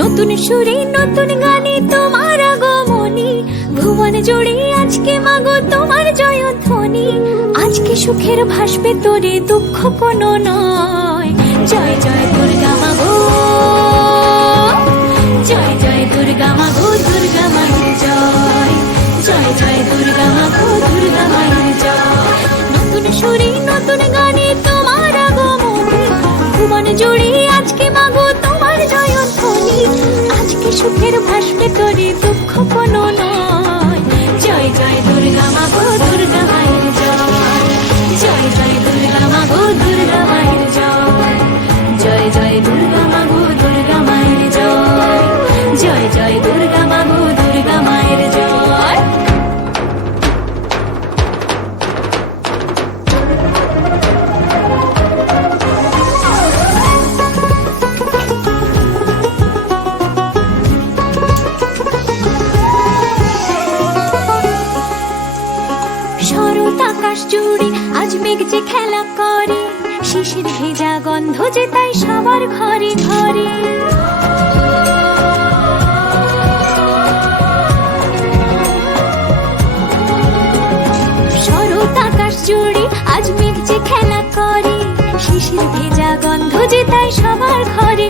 নতুন সুরে, নতুন গানে তোমার আগমনী। ভুবন জুড়ে আজকে মাগো তোমার জয় ধ্বনি আজকে সুখের ভাসবে, তোরে দুঃখ কোনো নয়। জয় জয় দুর্গা সুখের ভাসবে তরি দুঃখ কোনো নয় আকাশ জুড়ে আজ মেঘ যে খেলা করে, শিশির ভেজা গন্ধ যে তাই সবার ঘরে ঘরে। আজ মেঘ যে খেলা করে, শিশির ভেজা গন্ধ যে তাই সবার ঘরে